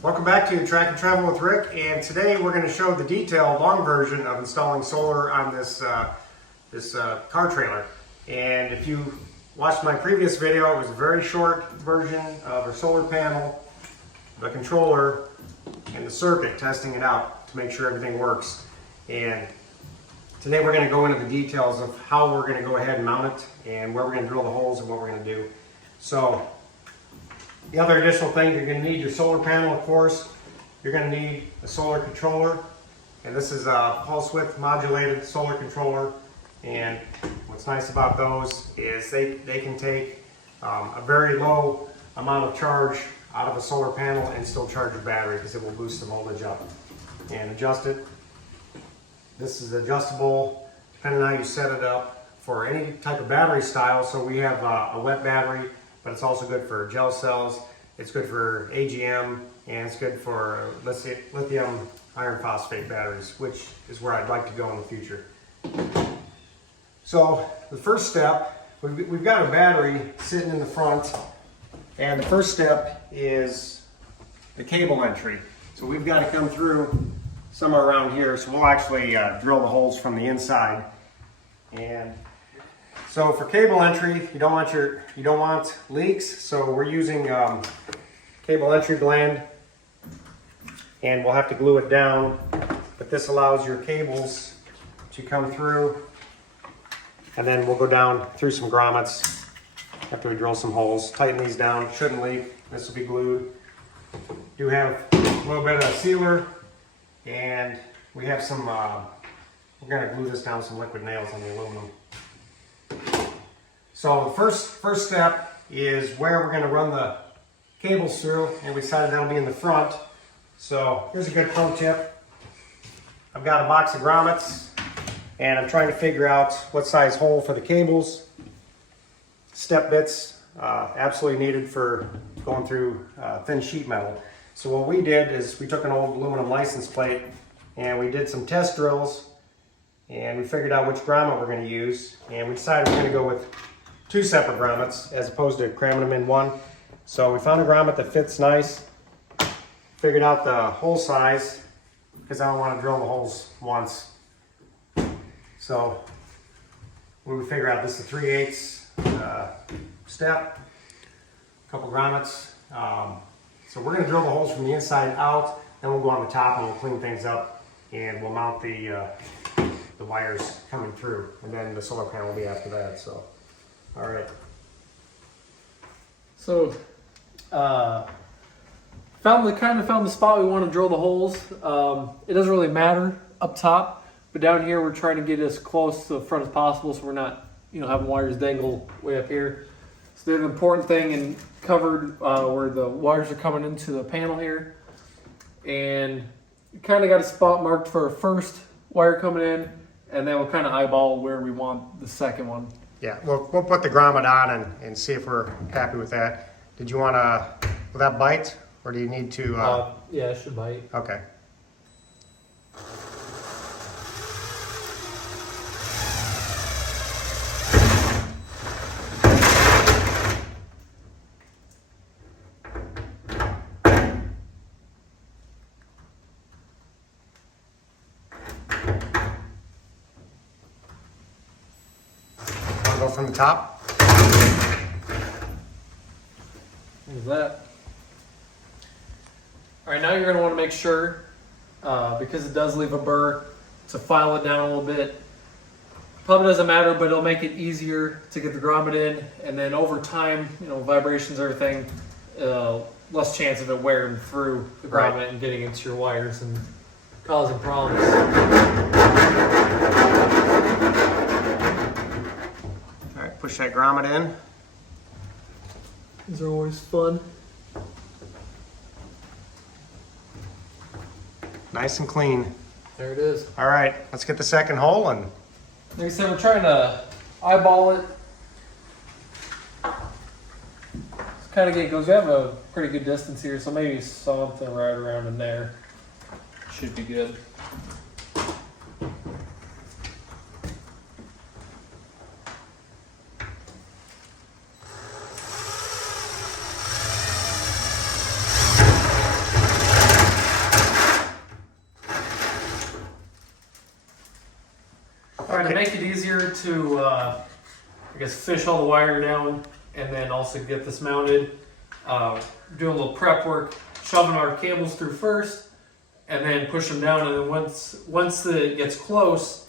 Welcome back to Track and Travel with Rick, and today we're going to show the detailed long version of installing solar on this car trailer. And if you watched my previous video, it was a very short version of a solar panel, the controller, and the circuit, testing it out to make sure everything works. And today we're going to go into the details of how we're going to go ahead and mount it, and where we're going to drill the holes and what we're going to do. So the other additional thing, you're going to need your solar panel, of course. You're going to need a solar controller, and this is a pulse width modulated solar controller. And what's nice about those is they can take a very low amount of charge out of a solar panel and still charge your battery, because it will boost the voltage up and adjust it. This is adjustable depending on how you set it up for any type of battery style. So we have a wet battery, but it's also good for gel cells, it's good for AGM, and it's good for, let's say, lithium iron phosphate batteries, which is where I'd like to go in the future. So the first step, we've got a battery sitting in the front, and the first step is the cable entry. So we've got to come through somewhere around here, so we'll actually drill the holes from the inside. And so for cable entry, you don't want leaks, so we're using cable entry blend, and we'll have to glue it down. But this allows your cables to come through, and then we'll go down through some grommets after we drill some holes. Tighten these down, shouldn't leak. This will be glued. Do have a little bit of sealer, and we have some. We're going to glue this down with some liquid nails on the aluminum. So the first step is where we're going to run the cables through, and we decided that'll be in the front. So here's a good pro tip. I've got a box of grommets, and I'm trying to figure out what size hole for the cables. Step bits, absolutely needed for going through thin sheet metal. So what we did is we took an old aluminum license plate, and we did some test drills, and we figured out which grommet we're going to use, and we decided we're going to go with 2 separate grommets as opposed to cramming them in one. So we found a grommet that fits nice, figured out the hole size, because I don't want to drill the holes once. So we figure out this is a 3/8 step, a couple grommets. So we're going to drill the holes from the inside out, then we'll go on the top and we'll clean things up, and we'll mount the wires coming through, and then the solar panel will be after that. So, all right. So, found the spot we want to drill the holes. It doesn't really matter up top, but down here we're trying to get as close to the front as possible, so we're not, having wires dangle way up here. So the important thing, and covered where the wires are coming into the panel here, and we kind of got a spot marked for our first wire coming in, and then we'll kind of eyeball where we want the second one. Yeah, we'll put the grommet on and see if we're happy with that. Did you want to, will that bite, or do you need to? Yeah, it should bite. Okay. Go from the top. There's that. All right, now you're going to want to make sure, because it does leave a burr, to file it down a little bit. Probably doesn't matter, but it'll make it easier to get the grommet in, and then over time, vibrations, everything, less chance of it wearing through the grommet, right, and getting into your wires and causing problems. Push that grommet in. These are always fun. Nice and clean. There it is. All right, let's get the second hole. And like I said, we're trying to eyeball it. It's kind of good because we have a pretty good distance here, so maybe something right around in there should be good. make it easier to, I guess, fish all the wire down and then also get this mounted, doing a little prep work, shoving our cables through first and then push them down. And then once it gets close,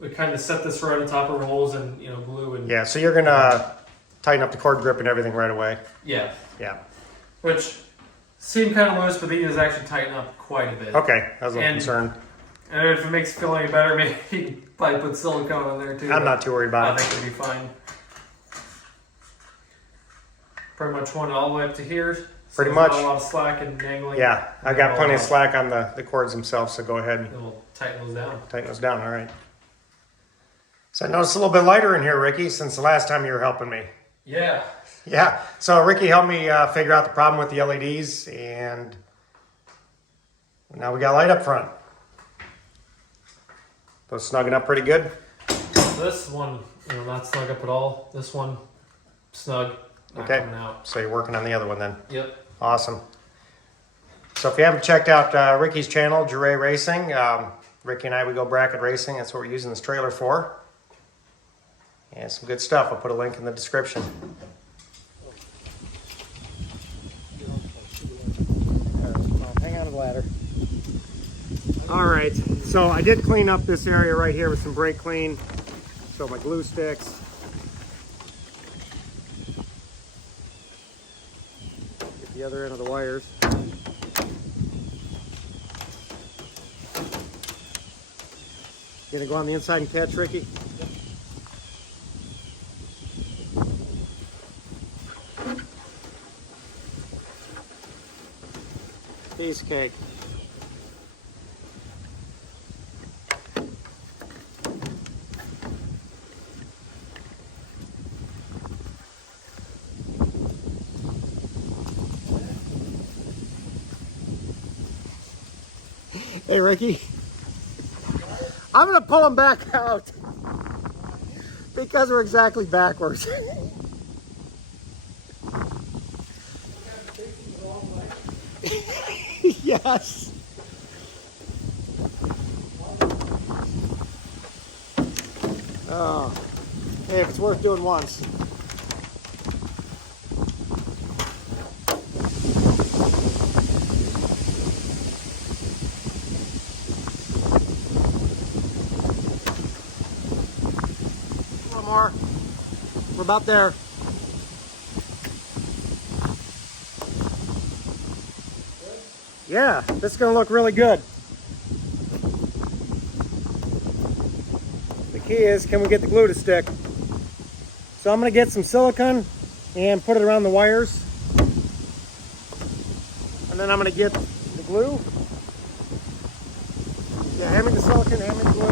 we kind of set this right on top of our holes and, you know, glue and... Yeah, so you're going to tighten up the cord grip and everything right away. Yeah. Yeah. Which seem kind of loose, but these actually tighten up quite a bit. Okay, I was a little concerned. And if it makes you feel any better, maybe probably put silicone on there too. I'm not too worried about it. I think it'll be fine. Pretty much want it all the way up to here. So Pretty much. Not a lot of slack and dangling. Yeah, I got plenty of slack on the cords themselves, so go ahead and we'll tighten those down. Tighten those down, all right. So I noticed a little bit lighter in here, Ricky, since the last time you were helping me. Yeah. Yeah, so Ricky helped me figure out the problem with the LEDs, and now we got light up front. Those snugging up pretty good. This one, you know, not snug up at all. This one, snug, not coming out. So you're working on the other one then? Yep. Awesome. So if you haven't checked out Ricky's channel, Jure Racing, Ricky and I, we go bracket racing. That's what we're using this trailer for. And some good stuff. I'll put a link in the description. Hang on to the ladder. All right, so I did clean up this area right here with some brake clean. So my glue sticks. Get the other end of the wires. You gonna go on the inside and catch, Ricky? Piece of cake. Hey, Ricky. I'm going to pull them back out because we're exactly backwards. Yes. Oh, hey, if it's worth doing once. A little more. We're about there. Yeah, this is going to look really good. The key is, can we get the glue to stick? So I'm going to get some silicone and put it around the wires. And then I'm going to get the glue. Yeah, hand me the silicone, hand me the glue.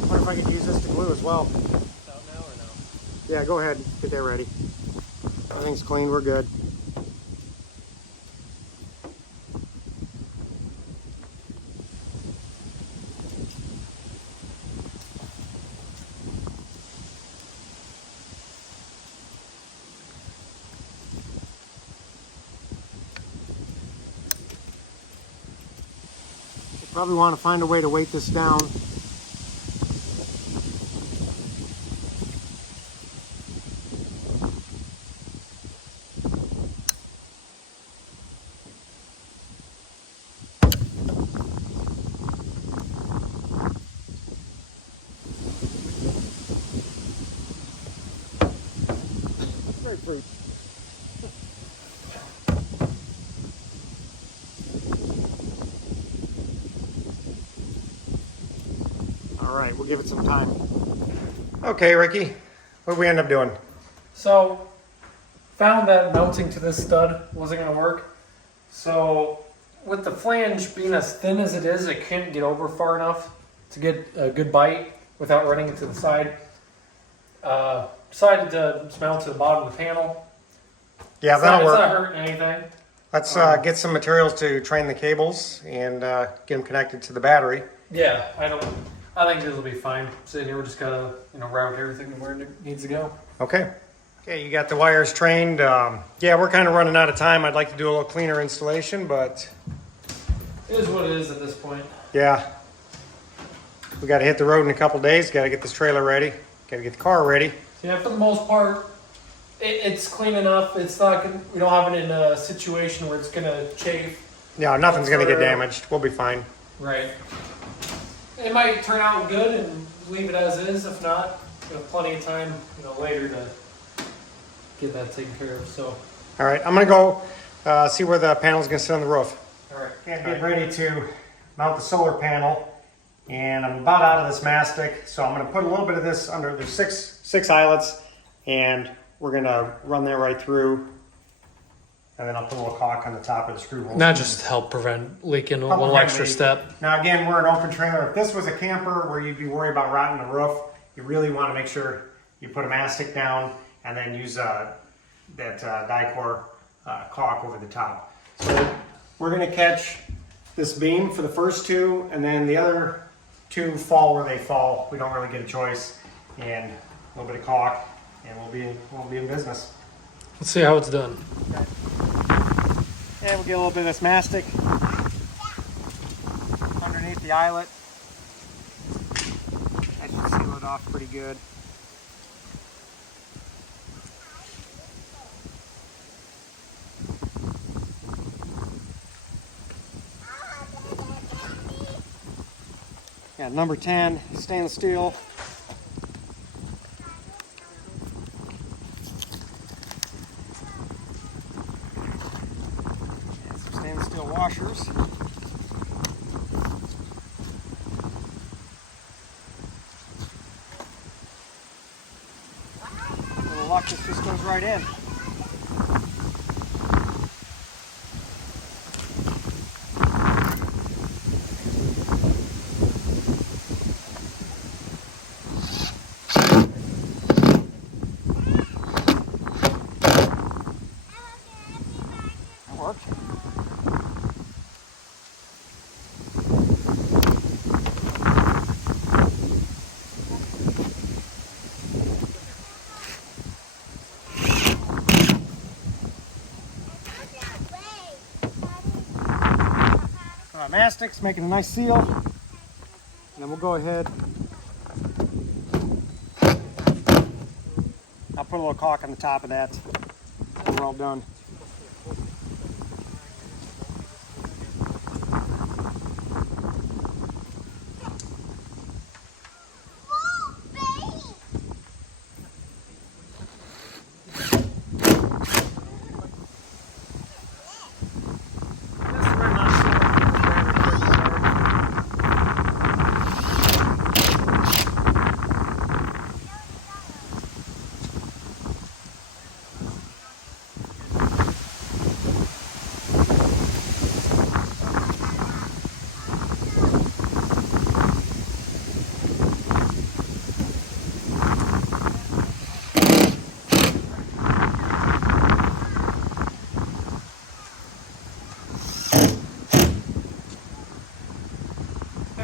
I wonder if I could use this to glue as well. Out now or no? Yeah, go ahead. Get that ready. Everything's clean, we're good. You probably want to find a way to weight this down. Grapefruit. All right, we'll give it some time. Okay, Ricky, what did we end up doing? So, found that mounting to this stud wasn't going to work. So, with the flange being as thin as it is, it couldn't get over far enough to get a good bite without running it to the side. Decided to just mount to the bottom of the panel. Yeah, that'll work. It's not hurting anything. Let's get some materials to train the cables and get them connected to the battery. Yeah, I think this will be fine. Sitting here, we're just gotta, route everything where it needs to go. Okay. Okay, you got the wires trained. Yeah, we're kind of running out of time. I'd like to do a little cleaner installation, but It is what it is at this point. Yeah. We got to hit the road in a couple days. Got to get this trailer ready. Got to get the car ready. Yeah, for the most part, it's clean enough. It's not. We don't have it in a situation where it's gonna chafe. Yeah, nothing's going to get damaged. We'll be fine. Right. It might turn out good and leave it as is. If not, we have plenty of time, later to get that taken care of. So. All right, I'm going to go see where the panel's going to sit on the roof. All right. I'm getting ready to mount the solar panel. And I'm about out of this mastic, so I'm going to put a little bit of this under. There's six eyelets, and we're going to run that right through. And then I'll put a little caulk on the top of the screw hole. Not just to help prevent leaking, a little extra step. Now again, we're an open trailer. If this was a camper where you'd be worried about rotting the roof, you really want to make sure you put a mastic down and then use that Dicor caulk over the top. So we're going to catch this beam for the first two, and then the other two fall where they fall. We don't really get a choice, and a little bit of caulk, and we'll be in business. Let's see how it's done. Okay. And we'll get a little bit of this mastic underneath the eyelet. That should seal it off pretty good. Got number 10 stainless steel. And some stainless steel washers. Little luck, this just goes right in. Mastic's making a nice seal, and then we'll go ahead. I'll put a little caulk on the top of that, and we're all done.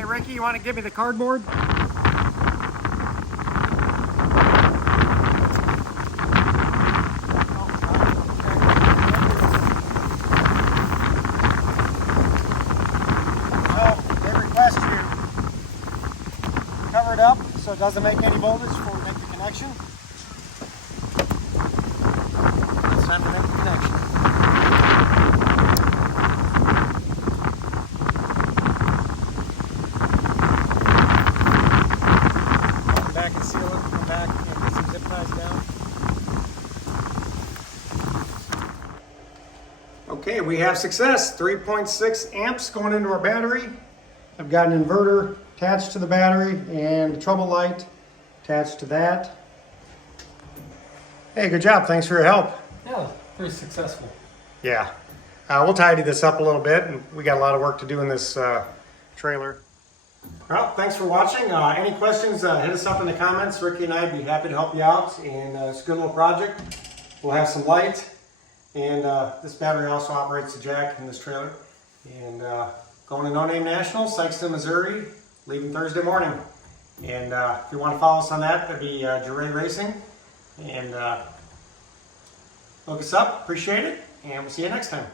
Ricky, you want to give me the cardboard? Well, they request you cover it up so it doesn't make any voltage before we make the connection. It's time to make the connection. And seal it, come back and get some zip ties down. Okay, we have success. 3.6 amps going into our battery. I've got an inverter attached to the battery and a trouble light attached to that. Hey, good job. Thanks for your help. Yeah, pretty successful. Yeah. We'll tidy this up a little bit, and we got a lot of work to do in this trailer. Well, thanks for watching. Any questions, hit us up in the comments. Ricky and I would be happy to help you out. And it's a good little project. We'll have some light. And this battery also operates the jack in this trailer. And going to No Name National, Sykeston, Missouri, leaving Thursday morning. And if you want to follow us on that, that'd be Juray Racing. And look us up. Appreciate it. And we'll see you next time.